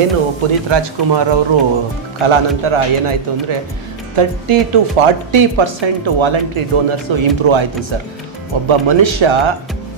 ಏನು ಪುನೀತ್ ರಾಜ್ಕುಮಾರ್ ಅವರು ಕಾಲಾನಂತರ ಏನಾಯಿತು ಅಂದರೆ thirty to forty percent voluntary donors improve ಆಯಿತು ಸರ್. ಒಬ್ಬ ಮನುಷ್ಯ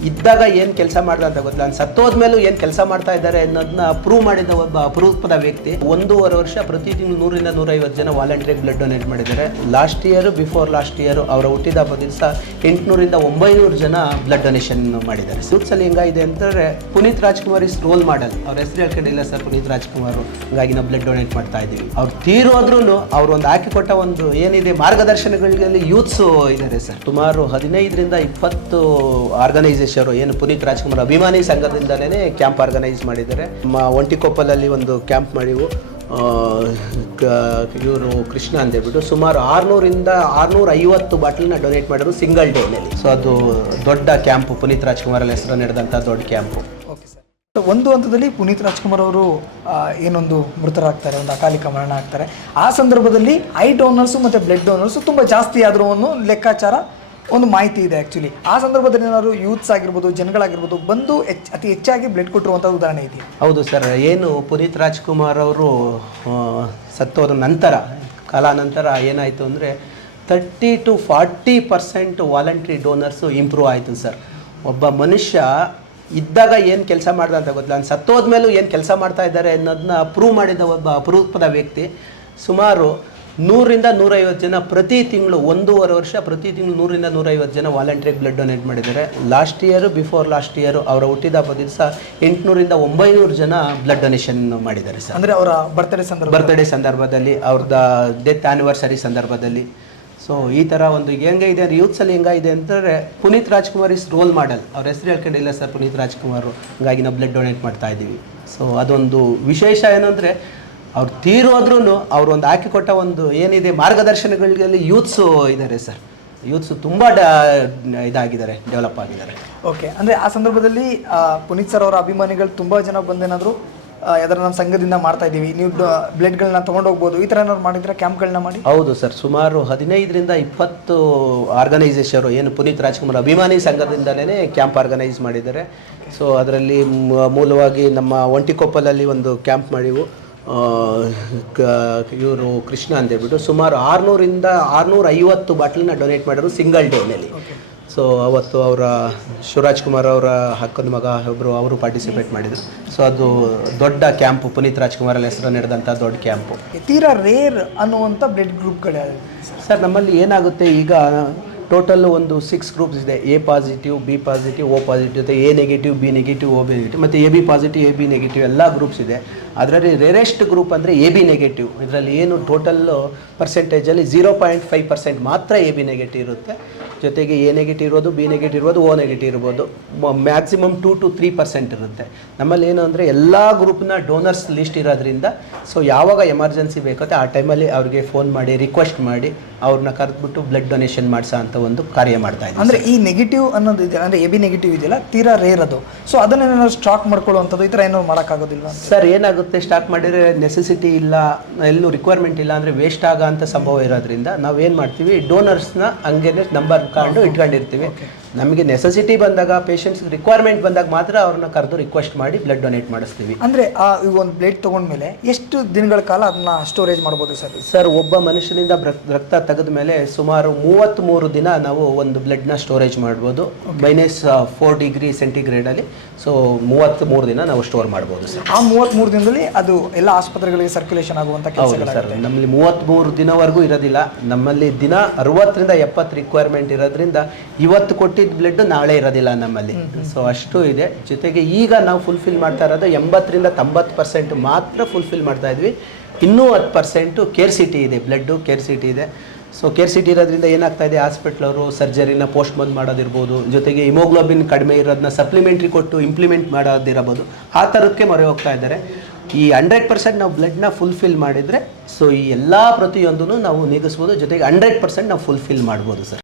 ಇದ್ದಾಗ ಏನು ಕೆಲಸ ಮಾಡಿದ ಅಂತ ಗೊತ್ತಿಲ್ಲ. ನಾನು ಸತ್ತೋದ್ಮೇಲೂ ಏನು ಕೆಲಸ ಮಾಡ್ತಾ ಇದ್ದಾರೆ ಅನ್ನೋದನ್ನ ಪ್ರೂವ್ ಮಾಡಿದ ಒಬ್ಬ ಅಪರೂಪದ ವ್ಯಕ್ತಿ. ಒಂದೂವರೆ ವರ್ಷ ಪ್ರತಿ ತಿಂಗಳು ನೂರಿಂದ ನೂರೈವತ್ತು ಜನ ವಾಲಂಟ್ರಿ ಬ್ಲಡ್ ಡೊನೇಟ್ ಮಾಡಿದ್ದಾರೆ. Last year before last year ಅವರ ಹುಟ್ಟಿದ ಹಬ್ಬ ದಿವಸ ಎಂಟುನೂರಿಂದ ಒಂಬೈನೂರು ಜನ ಬ್ಲಡ್ ಡೊನೇಷನ್ ಮಾಡಿದ್ದಾರೆ. ಸೂಟ್ಸಲ್ಲಿ ಹೆಂಗಾಗಿದೆ ಅಂತಂದರೆ Puneeth Rajkumar is role model ಅವ್ರ ಹೆಸರು ಹೇಳ್ಕೊಂಡಿಲ್ಲ ಸರ್ ಪುನೀತ್ ರಾಜ್ಕುಮಾರ್ ಹಂಗಾಗಿ ನಾವು ಬ್ಲಡ್ ಡೊನೇಟ್ ಮಾಡ್ತಾ ಇದ್ದೀವಿ. ಅವ್ರು ತೀರೋದ್ರೂ ಅವ್ರು ಒಂದು ಹಾಕಿಕೊಟ್ಟ ಒಂದು ಏನಿದೆ ಮಾರ್ಗದರ್ಶನಗಳಲ್ಲಿ ಯೂತ್ಸು ಇದ್ದಾರೆ ಸರ್ ಸುಮಾರು ಹದಿನೈದರಿಂದ ಇಪ್ಪತ್ತು ಆರ್ಗನೈಸೇಷನ್ ಏನು ಪುನೀತ್ ರಾಜ್ಕುಮಾರ್ ಅಭಿಮಾನಿ ಸಂಘದಿಂದಲೇ ಕ್ಯಾಂಪ್ ಆರ್ಗನೈಸ್ ಮಾಡಿದ್ದಾರೆ. ನಮ್ಮ ಒಂಟಿಕೊಪ್ಪಲಲ್ಲಿ ಒಂದು ಕ್ಯಾಂಪ್ ಮಾಡಿವು. ಇವರು ಕೃಷ್ಣ ಅಂತ ಹೇಳ್ಬಿಟ್ಟು ಸುಮಾರು ಆರುನೂರಿಂದ ಆರುನೂರ ಐವತ್ತು ಬಾಟ್ಲನ್ನ ಡೊನೇಟ್ ಮಾಡಿದ್ರು ಸಿಂಗಲ್ ಡೇನಲ್ಲಿ ಸೊ ಅದು ದೊಡ್ಡ ಕ್ಯಾಂಪು ಪುನೀತ್ ರಾಜ್ಕುಮಾರ್ ಹೆಸರು ನಡೆದಂಥ ದೊಡ್ಡ ಕ್ಯಾಂಪು. ಓಕೆ ಒಂದು ಹಂತದಲ್ಲಿ ಪುನೀತ್ ರಾಜ್ಕುಮಾರ್ ಅವರು ಏನೊಂದು ಮೃತರಾಗ್ತಾರೆ, ಒಂದು ಅಕಾಲಿಕ ಮರಣ ಆಗ್ತಾರೆ. ಆ ಸಂದರ್ಭದಲ್ಲಿ ಐ ಡೋನರ್ಸು ಮತ್ತು ಬ್ಲಡ್ ಡೋನರ್ಸು ತುಂಬ ಜಾಸ್ತಿ ಆದರೂ ಲೆಕ್ಕಾಚಾರ ಒಂದು ಮಾಹಿತಿ ಇದೆ ಆ್ಯಕ್ಚುಲಿ ಆ ಸಂದರ್ಭದಲ್ಲಿ ಏನಾದ್ರು ಯೂತ್ಸ್ ಆಗಿರ್ಬೋದು, ಜನಗಳಾಗಿರ್ಬೋದು ಬಂದು ಹೆಚ್ಚು, ಅತಿ ಹೆಚ್ಚಾಗಿ ಬ್ಲಡ್ ಕೊಟ್ಟಿರುವಂಥ ಉದಾಹರಣೆ ಇದೆ ಹೌದು ಸರ್. ಏನು ಪುನೀತ್ ರಾಜ್ಕುಮಾರ್ ಅವರು ಸತ್ತೋದ ನಂತರ, ಕಾಲಾನಂತರ ಏನಾಯಿತು ಅಂದರೆ thirty to forty percent voluntary donors improve ಆಯಿತು ಸರ್. ಒಬ್ಬ ಮನುಷ್ಯ ಇದ್ದಾಗ ಏನು ಕೆಲಸ ಮಾಡ್ದ ಅಂತ ಗೊತ್ತಿಲ್ಲ. ನಾನು ಸತ್ತೋದ್ಮೇಲೂ ಏನು ಕೆಲಸ ಮಾಡ್ತಾ ಇದ್ದಾರೆ ಅನ್ನೋದನ್ನ ಪ್ರೂವ್ ಮಾಡಿದ ಒಬ್ಬ ಅಪರೂಪದ ವ್ಯಕ್ತಿ. ಸುಮಾರು ನೂರಿಂದ ನೂರೈವತ್ತು ಜನ ಪ್ರತಿ ತಿಂಗಳು ಒಂದೂವರೆ ವರ್ಷ ಪ್ರತಿ ತಿಂಗಳು ನೂರಿಂದ ನೂರೈವತ್ತು ಜನ ವಾಲಂಟ್ರಿ ಬ್ಲಡ್ ಡೊನೇಟ್ ಮಾಡಿದ್ದಾರೆ. Last year before last year ಅವರ ಹುಟ್ಟಿದ ಹಬ್ಬ ದಿವಸ ಎಂಟುನೂರಿಂದ ಒಂಬೈನೂರು ಜನ ಬ್ಲಡ್ ಡೊನೇಷನ್ ಮಾಡಿದ್ದಾರೆ ಸರ್. ಅಂದರೆ ಅವರ ಬರ್ತ್ಡೇ ಸಂದರ್ಭ ಬರ್ತ್ಡೇ ಸಂದರ್ಭದಲ್ಲಿ ಅವ್ರದ ಡೆತ್ ಆ್ಯನಿವರ್ಸರಿ ಸಂದರ್ಭದಲ್ಲಿ. ಸೊ ಈ ಥರ ಒಂದು ಹೆಂಗೆ ಇದೆ ಅಂದರೆ ಯೂತ್ಸಲ್ಲಿ ಇದೆ ಅಂತಂದರೆ Puneeth Rajkumar is role model ಅವ್ರ ಹೆಸರು ಹೇಳ್ಕೊಂಡಿಲ್ಲ ಸರ್ ಪುನೀತ್ ರಾಜ್ಕುಮಾರ್. ಹಂಗಾಗಿ ನಾವು ಬ್ಲಡ್ ಡೊನೇಟ್ ಮಾಡ್ತಾ ಇದ್ದೀವಿ. ಸೊ ಅದೊಂದು ವಿಶೇಷ ಏನಂದರೆ ಅವ್ರು ತೀರೋದ್ರೂ ಅವ್ರು ಒಂದು ಹಾಕಿಕೊಟ್ಟ ಒಂದು ಏನಿದೆ ಮಾರ್ಗದರ್ಶನಗಳಲ್ಲಿ ಯೂತ್ಸು ಇದ್ದಾರೆ ಸರ್. ಯೂತ್ಸು ತುಂಬ ಡ ಇದಾಗಿದ್ದಾರೆ ಡೆವಲಪ್ ಆಗಿದ್ದಾರೆ. ಓಕೆ ಅಂದರೆ ಆ ಸಂದರ್ಭದಲ್ಲಿ ಪುನೀತ್ ಸರ್ ಅವರ ಅಭಿಮಾನಿಗಳು ತುಂಬ ಜನ ಬಂದೇನಾದರೂ ಯಾವ್ದಾರ ನಮ್ಮ ಸಂಘದಿಂದ ಮಾಡ್ತಾ ಇದ್ದೀವಿ. ನೀವು ಬ್ಲಡ್ಗಳನ್ನ ತೊಗೊಂಡೋಗ್ಬೋದು ಈ ಥರ ಏನಾದ್ರು ಮಾಡಿದ್ರೆ ಕ್ಯಾಂಪ್ಗಳನ್ನ ಮಾಡಿ? ಹೌದು ಸರ್. ಸುಮಾರು ಹದಿನೈದರಿಂದ ಇಪ್ಪತ್ತು ಆರ್ಗನೈಸೇಷರು ಏನು ಪುನೀತ್ ರಾಜ್ಕುಮಾರ್ ಅಭಿಮಾನಿ ಸಂಘದಿಂದಲೇ ಕ್ಯಾಂಪ್ ಆರ್ಗನೈಸ್ ಮಾಡಿದ್ದಾರೆ. ಸೊ ಅದರಲ್ಲಿ ಮೂಲವಾಗಿ ನಮ್ಮ ಒಂಟಿಕೊಪ್ಪಲಲ್ಲಿ ಒಂದು ಕ್ಯಾಂಪ್ ಮಾಡಿವು. ಇವರು ಕೃಷ್ಣ ಅಂತ ಹೇಳ್ಬಿಟ್ಟು ಸುಮಾರು ಆರುನೂರಿಂದ ಆರುನೂರ ಐವತ್ತು ಬಾಟ್ಲನ್ನ ಡೊನೇಟ್ ಮಾಡಿದ್ರು ಸಿಂಗಲ್ ಡೇನಲ್ಲಿ ಸೊ ಅವತ್ತು ಅವರ ಶಿವರಾಜ್ ಕುಮಾರ್ ಅವರ ಹಕ್ಕದ ಮಗ ಒಬ್ಬರು ಅವರು ಪಾರ್ಟಿಸಿಪೇಟ್ ಮಾಡಿದರು. ಸೊ ಅದು ದೊಡ್ಡ ಕ್ಯಾಂಪು ಪುನೀತ್ ರಾಜ್ಕುಮಾರ್ ಹೆಸರು ನಡೆದಂಥ ದೊಡ್ಡ ಕ್ಯಾಂಪು ತೀರಾ ರೇರ್ ಅನ್ನುವಂಥ ಬ್ಲಡ್ ಗ್ರೂಪ್ಗಳೇ ಸರ್ ನಮ್ಮಲ್ಲಿ ಏನಾಗುತ್ತೆ ಈಗ ಟೋಟಲ್ ಒಂದು ಸಿಕ್ಸ್ ಗ್ರೂಪ್ಸ್ ಇದೆ. A positive B positive O positive ಜೊತೆ A negative B negative O B negative ಮತ್ತು A B positive A B negative ಎಲ್ಲ ಗ್ರೂಪ್ಸ್ ಇದೆ. ಅದರಲ್ಲಿ ರೇರೆಸ್ಟ್ ಗ್ರೂಪ್ ಅಂದರೆ ಎ ಬಿ ನೆಗೆಟಿವ್ ಇದರಲ್ಲಿ ಏನು ಟೋಟಲ್ ಪರ್ಸೆಂಟೇಜಲ್ಲಿ ಝೀರೋ ಪಾಯಿಂಟ್ ಫೈವ್ ಪರ್ಸೆಂಟ್ ಮಾತ್ರ ಎ ಬಿ ನೆಗೆಟಿವ್ ಇರುತ್ತೆ. ಜೊತೆಗೆ ಎ ನೆಗೆಟಿವ್ ಇರ್ಬೋದು ಬಿ ನೆಗೆಟಿವ್ ಇರ್ಬೋದು ಓ ನೆಗೆಟಿವ್ ಇರ್ಬೋದು. Maximum two to three percent ಇರುತ್ತೆ. ನಮ್ಮಲ್ಲಿ ಏನು ಅಂದರೆ ಎಲ್ಲ ಗ್ರೂಪ್ನ ಡೋನರ್ಸ್ ಲಿಸ್ಟ್ ಇರೋದ್ರಿಂದ ಸೊ ಯಾವಾಗ ಎಮರ್ಜೆನ್ಸಿ ಬೇಕತ್ತೆ ಆ ಟೈಮಲ್ಲಿ ಅವ್ರಿಗೆ ಫೋನ್ ಮಾಡಿ ರಿಕ್ವೆಸ್ಟ್ ಮಾಡಿ ಅವ್ರನ್ನ ಕರೆದ್ಬಿಟ್ಟು ಬ್ಲಡ್ ಡೊನೇಷನ್ ಮಾಡಿಸೋ ಅಂತ ಒಂದು ಕಾರ್ಯ ಮಾಡ್ತಾ ಇದ್ದೀವಿ ಅಂದರೆ ಈ ನೆಗೆಟಿವ್ ಅನ್ನೋದು ಇದೆ ಅಂದರೆ ಎ ಬಿ ನೆಗೆಟಿವ್ ಇದೆಯಲ್ಲ ತೀರಾ ರೇರ್ ಅದು. ಸೊ ಅದನ್ನೇನಾದ್ರು ಸ್ಟಾಕ್ ಮಾಡ್ಕೊಳ್ಳುವಂಥದ್ದು ಈ ಥರ ಏನೋ ಮಾಡೋಕ್ಕಾಗೋದಿಲ್ಲ ಸರ್ ಏನಾಗುತ್ತೆ ಸ್ಟಾಕ್ ಮಾಡಿದರೆ ನೆಸೆಸಿಟಿ ಇಲ್ಲ ಎಲ್ಲೂ ರಿಕ್ವೈರ್ಮೆಂಟ್ ಇಲ್ಲ ಅಂದರೆ ವೇಸ್ಟ್ ಆಗೋ ಅಂತ ಸಂಭವ ಇರೋದ್ರಿಂದ ನಾವು ಏನು ಮಾಡ್ತೀವಿ ಡೋನರ್ಸ್ನ ಹಂಗೇನೆ ನಂಬರ್ ಕಾಂಡು ಇಟ್ಕೊಂಡಿರ್ತೀವಿ. ನಮಗೆ ನೆಸೆಸಿಟಿ ಬಂದಾಗ ಪೇಷಂಟ್ಸ್ ರಿಕ್ವೈರ್ಮೆಂಟ್ ಬಂದಾಗ ಮಾತ್ರ ಅವ್ರನ್ನ ಕರೆದು ರಿಕ್ವೆಸ್ಟ್ ಮಾಡಿ ಬ್ಲಡ್ ಡೊನೇಟ್ ಮಾಡಿಸ್ತೀವಿ. ಅಂದರೆ ಒಂದು ಬ್ಲಡ್ ತೊಗೊಂಡ್ಮೇಲೆ ಎಷ್ಟು ದಿನಗಳ ಕಾಲ ಅದನ್ನ ಸ್ಟೋರೇಜ್ ಮಾಡ್ಬೋದು ಸರ್? ಸರ್ ಒಬ್ಬ ಮನುಷ್ಯನಿಂದ ರಕ್ತ ತೆಗೆದ ಮೇಲೆ ಸುಮಾರು ಮೂವತ್ತ್ಮೂರು ದಿನ ನಾವು ಒಂದು ಬ್ಲಡ್ನ ಸ್ಟೋರೇಜ್ ಮಾಡ್ಬೋದು. ಮೈನಸ್ ಫೋರ್ ಡಿಗ್ರಿ ಸೆಂಟಿಗ್ರೇಡಲ್ಲಿ ಸೊ ಮೂವತ್ತ್ಮೂರು ದಿನ ನಾವು ಸ್ಟೋರ್ ಮಾಡ್ಬೋದು ಸರ್. ಆ ಮೂವತ್ತ್ಮೂರು ದಿನದಲ್ಲಿ ಅದು ಎಲ್ಲ ಆಸ್ಪತ್ರೆಗಳಿಗೆ ಸರ್ಕ್ಯುಲೇಷನ್ ಆಗುವಂಥ ಕೆಲಸ ಸರ್ ನಮ್ಮಲ್ಲಿ ಮೂವತ್ತ್ಮೂರು ದಿನವರೆಗೂ ಇರೋದಿಲ್ಲ. ನಮ್ಮಲ್ಲಿ ದಿನ ಅರವತ್ತರಿಂದ ಎಪ್ಪತ್ತು ರಿಕ್ವೈರ್ಮೆಂಟ್ ಇರೋದ್ರಿಂದ ಇವತ್ತು ಕೊಟ್ಟಿದ್ದ ಬ್ಲಡ್ ನಾಳೆ ಇರೋದಿಲ್ಲ ನಮ್ಮಲ್ಲಿ. ಸೊ ಅಷ್ಟು ಇದೆ. ಜೊತೆಗೆ ಈಗ ನಾವು ಫುಲ್ಫಿಲ್ ಮಾಡ್ತಾ ಇರೋದು ಎಂಬತ್ತರಿಂದ ತೊಂಬತ್ತು ಪರ್ಸೆಂಟ್ ಮಾತ್ರ ಫುಲ್ಫಿಲ್ ಮಾಡ್ತಾ ಇದ್ವಿ. ಇನ್ನೂ ಹತ್ತು ಪರ್ಸೆಂಟು ಕೇರ್ ಸಿಟಿ ಇದೆ ಬ್ಲಡ್ಡು ಕೇರ್ ಸಿಟಿ ಇದೆ. ಸೊ ಕೇರ್ ಸಿಟಿ ಇರೋದ್ರಿಂದ ಏನಾಗ್ತಾ ಇದೆ? ಹಾಸ್ಪಿಟ್ಲ್ ಅವರು ಸರ್ಜರಿನ ಪೋಸ್ಟ್ ಬಂದ್ ಮಾಡೋದಿರ್ಬೋದು. ಜೊತೆಗೆ ಹಿಮೋಗ್ಲೋಬಿನ್ ಕಡಿಮೆ ಇರೋದನ್ನ ಸಪ್ಲಿಮೆಂಟ್ರಿ ಕೊಟ್ಟು ಇಂಪ್ಲಿಮೆಂಟ್ ಮಾಡೋದಿರಬಹುದು. ಆ ಥರಕ್ಕೆ ಮೊರೆ ಹೋಗ್ತಾ ಇದ್ದಾರೆ. ಈ ಹಂಡ್ರೆಡ್ ಪರ್ಸೆಂಟ್ ನಾವು ಬ್ಲಡ್ನ ಫುಲ್ಫಿಲ್ ಮಾಡಿದರೆ ಸೊ ಈ ಎಲ್ಲ ಪ್ರತಿಯೊಂದೂ ನಾವು ನೀಗಿಸ್ಬೋದು. ಜೊತೆಗೆ ಹಂಡ್ರೆಡ್ ಪರ್ಸೆಂಟ್ ನಾವು ಫುಲ್ಫಿಲ್ ಮಾಡ್ಬೋದು ಸರ್